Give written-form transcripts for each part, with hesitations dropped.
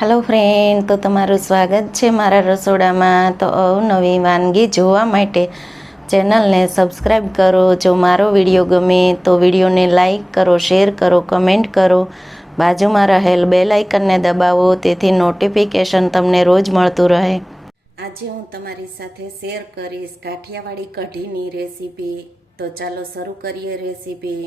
Hello friend, તો તમારું સ્વાગત છે મારા રસોડામાં। તો અવનવી વાનગી જોવા માટે ચેનલને સબસ્ક્રાઈબ કરો। જો મારો વિડીયો ગમે તો વિડીયોને લાઈક કરો, શેર કરો, કમેન્ટ કરો। બાજુમાં રહેલ બેલ આઇકનને દબાવો તેથી નોટિફિકેશન તમને રોજ મળતું રહે। આજે હું તમારી સાથે શેર કરીશ કાઠિયાવાડી કઢીની રેસીપી। તો ચાલો શરૂ કરીએ રેસીપી।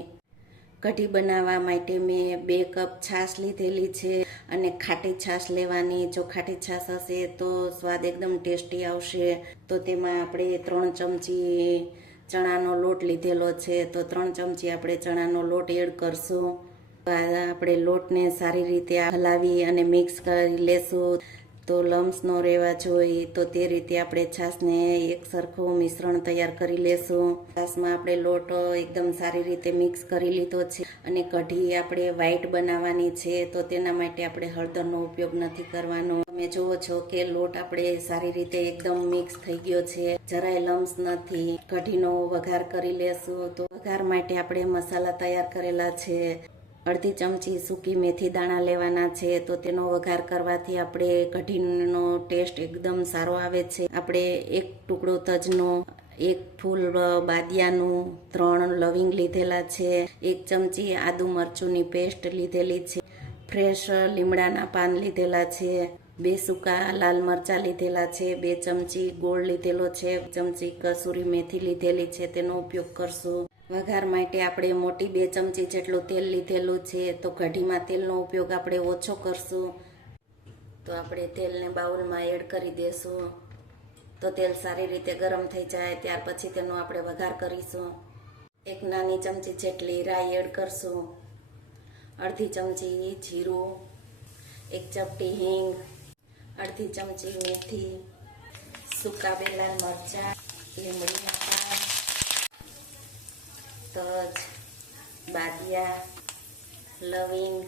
કઢી બનાવવા માટે મેં 2 કપ છાશ લીધેલી છે અને ખાટી છાશ લેવાની। જો ખાટી છાશ હશે તો સ્વાદ એકદમ ટેસ્ટી આવશે। તો તેમાં આપણે 3 ચમચી ચણાનો લોટ લીધેલો છે, તો 3 ચમચી આપણે ચણાનો લોટ એડ કરશું। આપણે લોટને સારી રીતે હલાવી અને મિક્સ કરી લેશું, તો લમ્સ ન રહેવા જોઈએ। તો તે રીતે આપણે છાશને એક સરખું મિશ્રણ તૈયાર કરી લેશું। છાશમાં આપણે લોટ એકદમ સારી રીતે મિક્સ કરી લીધો છે અને કઢી આપણે વ્હાઈટ બનાવવાની છે, તો તેના માટે આપણે હળદરનો ઉપયોગ નથી કરવાનો। તમે જુઓ છો કે લોટ આપણે સારી રીતે એકદમ મિક્સ થઈ ગયો છે, જરાય લમ્સ નથી। કઢીનો વઘાર કરી લેશું। તો વઘાર માટે આપણે મસાલા તૈયાર કરેલા છે। અડધી ચમચી સૂકી મેથી દાણા લેવાના છે, તો તેનો વઘાર કરવાથી આપણે કઢીનો ટેસ્ટ એકદમ સારો આવે છે। આપણે 1 ટુકડો તજનો, 1 ફૂલ બાદિયાનું, 3 લવિંગ લીધેલા છે, 1 ચમચી આદુ મરચુંની પેસ્ટ લીધેલી છે, ફ્રેશ લીમડાના પાન લીધેલા છે, 2 સૂકા લાલ મરચા લીધેલા છે, 2 ચમચી ગોળ લીધેલો છે, 1 ચમચી કસૂરી મેથી લીધેલી છે, તેનો ઉપયોગ કરશું। વઘાર માટે આપણે મોટી 2 ચમચી જેટલું તેલ લીધેલું છે, તો કઢીમાં તેલનો ઉપયોગ આપણે ઓછો કરશું। તો આપણે તેલને બાઉલમાં એડ કરી દેશું। તો તેલ સારી રીતે ગરમ થઈ જાય ત્યાર પછી તેનો આપણે વઘાર કરીશું। 1 નાની ચમચી જેટલી રાઈ એડ કરશું, અડધી ચમચી જીરું, 1 ચપટી હિંગ, અડધી ચમચી મેથી, સૂકા 2 લાલ મરચા, લીમડીના પાન, તજ, બાદિયા, લવિંગ,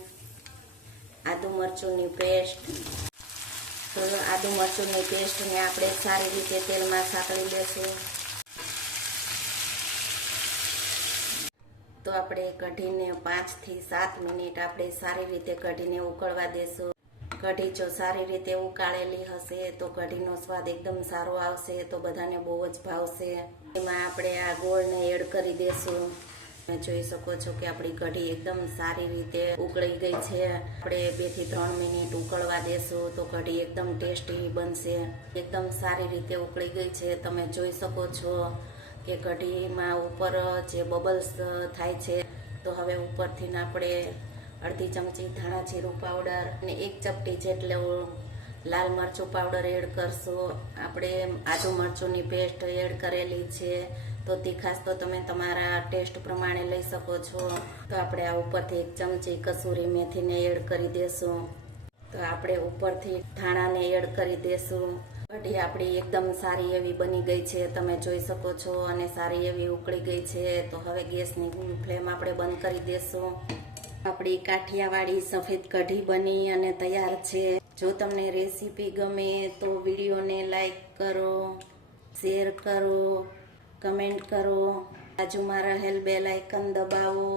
આદુ મરચુંની પેસ્ટ। તો આદુ મરચુંની પેસ્ટને આપણે સારી રીતે તેલમાં સાંતળી લેશું। તો આપણે કઢીને 5 થી 7 મિનિટ આપણે સારી રીતે કઢીને ઉકળવા દેશું। કઢી જો સારી રીતે ઉકાળેલી હશે તો કઢીનો સ્વાદ એકદમ સારો આવશે, તો બધાને બહુ જ ભાવશે। એમાં આપણે આ ગોળને એડ કરી દેશું। તમે જોઈ શકો છો કે આપણી કઢી એકદમ સારી રીતે ઉકળી ગઈ છે। આપણે 2 થી 3 મિનિટ ઉકળવા દેશું તો કઢી એકદમ ટેસ્ટી બનશે। એકદમ સારી રીતે ઉકળી ગઈ છે। તમે જોઈ શકો છો કે કઢીમાં ઉપર જે બબલ્સ થાય છે। તો હવે ઉપરથી આપણે અડધી ચમચી ધાણા જીરું પાવડર અને 1 ચપટી જેટલો લાલ મરચું પાવડર એડ કરશું। આપણે આદુ મરચુંની પેસ્ટ એડ કરેલી છે, તો તીખાશ તો તમે તમારા ટેસ્ટ પ્રમાણે લઈ શકો છો। તો આપણે આ ઉપરથી 1 ચમચી કસૂરી મેથીને એડ કરી દેશું। તો આપણે ઉપરથી ધાણાને એડ કરી દેશું। કઢી આપણી એકદમ સારી એવી બની ગઈ છે, તમે જોઈ શકો છો, અને સારી એવી ઉકળી ગઈ છે। તો હવે ગેસની ફ્લેમ આપણે બંધ કરી દેશું। આપણી કાઠિયાવાડી સફેદ કઢી બની અને તૈયાર છે। જો તમને રેસીપી ગમે તો વિડીયોને લાઈક કરો, શેર કરો, કમેન્ટ કરો, બાજુમાં રહેલ બેલ આઇકન દબાવો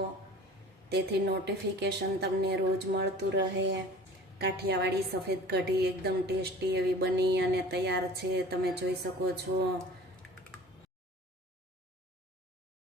તેથી નોટિફિકેશન તમને રોજ મળતું રહે। કાઠિયાવાડી સફેદ કઢી એકદમ ટેસ્ટી એવી બની અને તૈયાર છે, તમે જોઈ શકો છો।